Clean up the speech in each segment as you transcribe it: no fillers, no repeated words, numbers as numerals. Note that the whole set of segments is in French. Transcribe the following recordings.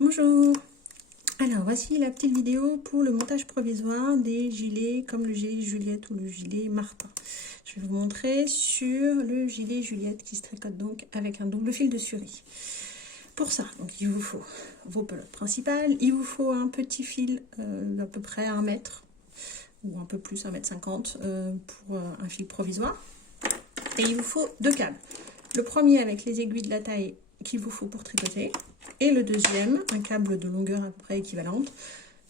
Bonjour. Alors voici la petite vidéo pour le montage provisoire des gilets comme le gilet Juliette ou le gilet Martin. Je vais vous montrer sur le gilet Juliette qui se tricote donc avec un double fil de surie. Pour ça, donc il vous faut vos pelotes principales, il vous faut un petit fil d'à peu près 1 mètre ou un peu plus, 1,50 m pour un fil provisoire. Et il vous faut 2 câbles. Le premier avec les aiguilles de la taille qu'il vous faut pour tricoter. Et le deuxième, un câble de longueur à peu près équivalente,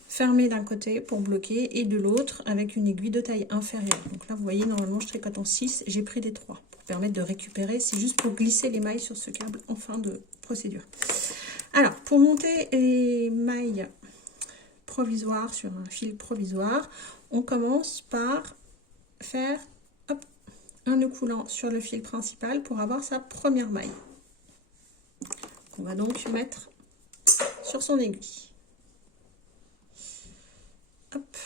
fermé d'un côté pour bloquer et de l'autre avec une aiguille de taille inférieure. Donc là, vous voyez, normalement, je tricote en 6, j'ai pris des 3 pour permettre de récupérer. C'est juste pour glisser les mailles sur ce câble en fin de procédure. Alors, pour monter les mailles provisoires sur un fil provisoire, on commence par faire un nœud coulant sur le fil principal pour avoir sa première maille. On va donc mettre sur son aiguille. Hop,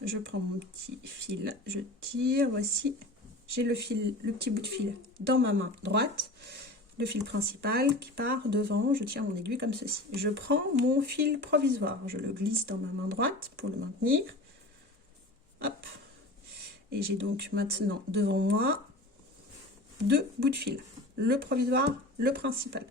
je prends mon petit fil, je tire, voici, j'ai le petit bout de fil dans ma main droite, le fil principal qui part devant, je tire mon aiguille comme ceci. Je prends mon fil provisoire, je le glisse dans ma main droite pour le maintenir. Hop, et j'ai donc maintenant devant moi 2 bouts de fil, le provisoire, le principal.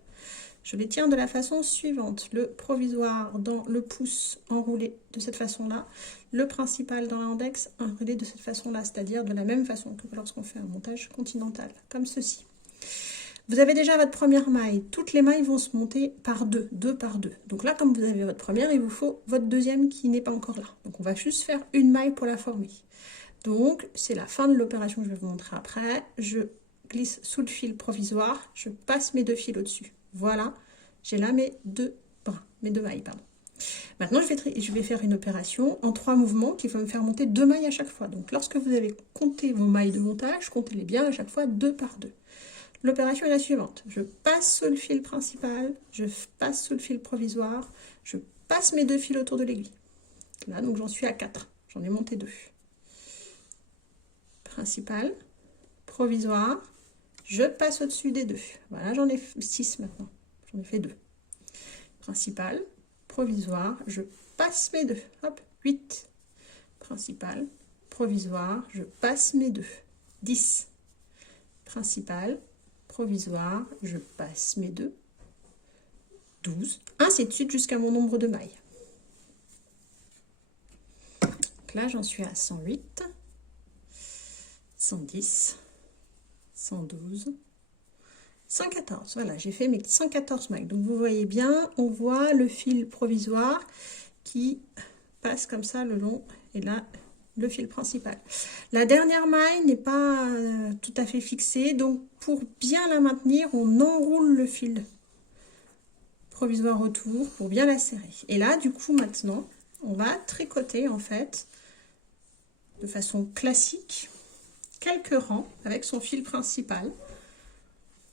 Je les tiens de la façon suivante. Le provisoire dans le pouce enroulé de cette façon-là. Le principal dans l'index enroulé de cette façon-là. C'est-à-dire de la même façon que lorsqu'on fait un montage continental. Comme ceci. Vous avez déjà votre première maille. Toutes les mailles vont se monter par 2. 2 par 2. Donc là, comme vous avez votre première, il vous faut votre deuxième qui n'est pas encore là. Donc on va juste faire une maille pour la former. Donc c'est la fin de l'opération que je vais vous montrer après. Je glisse sous le fil provisoire. Je passe mes 2 fils au-dessus. Voilà, j'ai là mes 2 mailles, pardon. Maintenant, je vais faire une opération en 3 mouvements qui va me faire monter 2 mailles à chaque fois. Donc, lorsque vous allez compter vos mailles de montage, comptez-les bien à chaque fois 2 par 2. L'opération est la suivante. Je passe sous le fil principal, je passe sous le fil provisoire, je passe mes 2 fils autour de l'aiguille. Là, donc j'en suis à 4. J'en ai monté 2. Principal, provisoire, je passe au-dessus des 2. Voilà, j'en ai 6 maintenant. J'en ai fait 2. Principal, provisoire, je passe mes 2. Hop, 8. Principal, provisoire, je passe mes 2. 10. Principal, provisoire, je passe mes 2. 12. Ainsi de suite jusqu'à mon nombre de mailles. Donc là, j'en suis à 108. 110. 112, 114, voilà, j'ai fait mes 114 mailles. Donc vous voyez bien, on voit le fil provisoire qui passe comme ça le long, et là, le fil principal. La dernière maille n'est pas tout à fait fixée, donc pour bien la maintenir, on enroule le fil provisoire autour pour bien la serrer. Et là, du coup, maintenant, on va tricoter en fait de façon classique quelques rangs avec son fil principal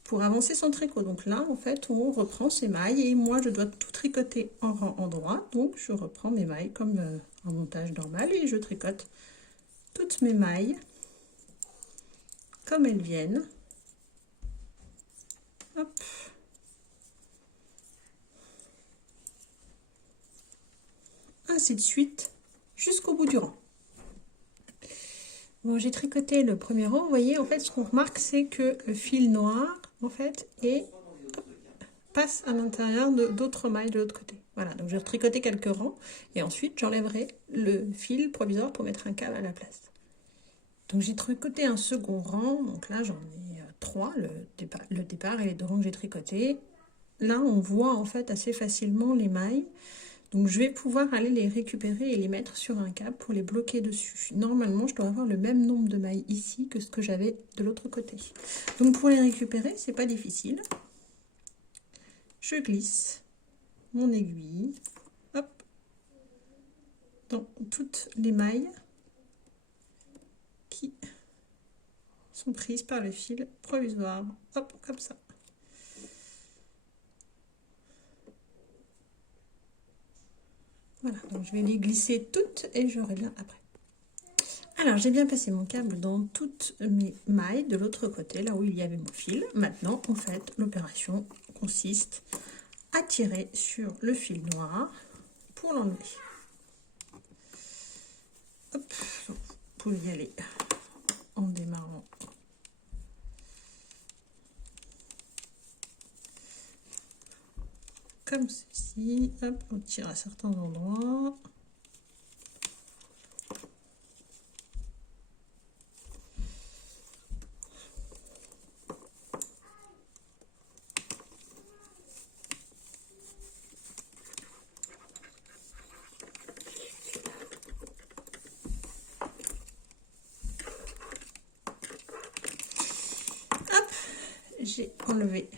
pour avancer son tricot. Donc là, en fait, on reprend ses mailles et moi, je dois tout tricoter en rang endroit. Donc, je reprends mes mailles comme un montage normal et je tricote toutes mes mailles comme elles viennent. Hop. Ainsi de suite jusqu'au bout du rang. Bon, j'ai tricoté le premier rang. Vous voyez, en fait, ce qu'on remarque, c'est que le fil noir, en fait, passe à l'intérieur d'autres mailles de l'autre côté. Voilà, donc je vais tricoter quelques rangs et ensuite j'enlèverai le fil provisoire pour mettre un câble à la place. Donc j'ai tricoté un second rang. Donc là, j'en ai 3, le départ et les 2 rangs que j'ai tricotés. Là, on voit en fait assez facilement les mailles. Donc, je vais pouvoir aller les récupérer et les mettre sur un câble pour les bloquer dessus. Normalement, je dois avoir le même nombre de mailles ici que ce que j'avais de l'autre côté. Donc, pour les récupérer, c'est pas difficile. Je glisse mon aiguille, hop, dans toutes les mailles qui sont prises par le fil provisoire. Hop, comme ça. Voilà, donc je vais les glisser toutes et je reviens après. Alors, j'ai bien passé mon câble dans toutes mes mailles de l'autre côté, là où il y avait mon fil. Maintenant, en fait, l'opération consiste tirer sur le fil noir pour l'enlever. Hop, donc, vous pouvez y aller en démarrant. Comme ceci, hop, on tire à certains endroits. J'ai enlevé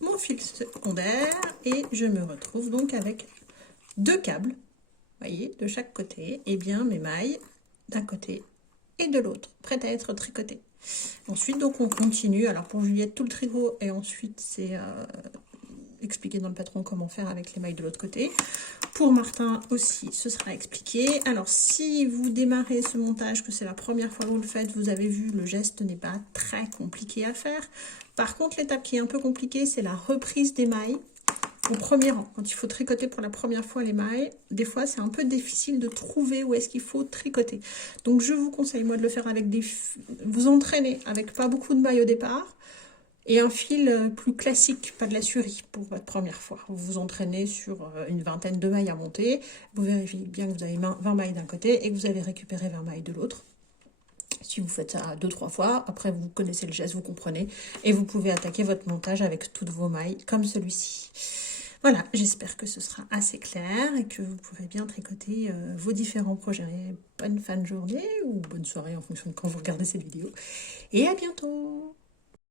mon fil secondaire et je me retrouve donc avec deux câbles, voyez, de chaque côté, et bien mes mailles d'un côté et de l'autre, prêtes à être tricotées. Ensuite, donc on continue. Alors pour Juliette, tout le tricot, et ensuite c'est expliqué dans le patron comment faire avec les mailles de l'autre côté. Pour Martin aussi, ce sera expliqué. Alors, si vous démarrez ce montage, que c'est la première fois que vous le faites, vous avez vu, le geste n'est pas très compliqué à faire. Par contre, l'étape qui est un peu compliquée, c'est la reprise des mailles au premier rang. Quand il faut tricoter pour la première fois les mailles, des fois, c'est un peu difficile de trouver où est-ce qu'il faut tricoter. Donc, je vous conseille, moi, de le faire avec des... Vous entraînez avec pas beaucoup de mailles au départ. Et un fil plus classique, pas de la surie, pour votre première fois. Vous vous entraînez sur une vingtaine de mailles à monter. Vous vérifiez bien que vous avez 20 mailles d'un côté et que vous allez récupérer 20 mailles de l'autre. Si vous faites ça 2-3 fois, après vous connaissez le geste, vous comprenez. Et vous pouvez attaquer votre montage avec toutes vos mailles, comme celui-ci. Voilà, j'espère que ce sera assez clair et que vous pourrez bien tricoter vos différents projets. Bonne fin de journée ou bonne soirée en fonction de quand vous regardez cette vidéo. Et à bientôt!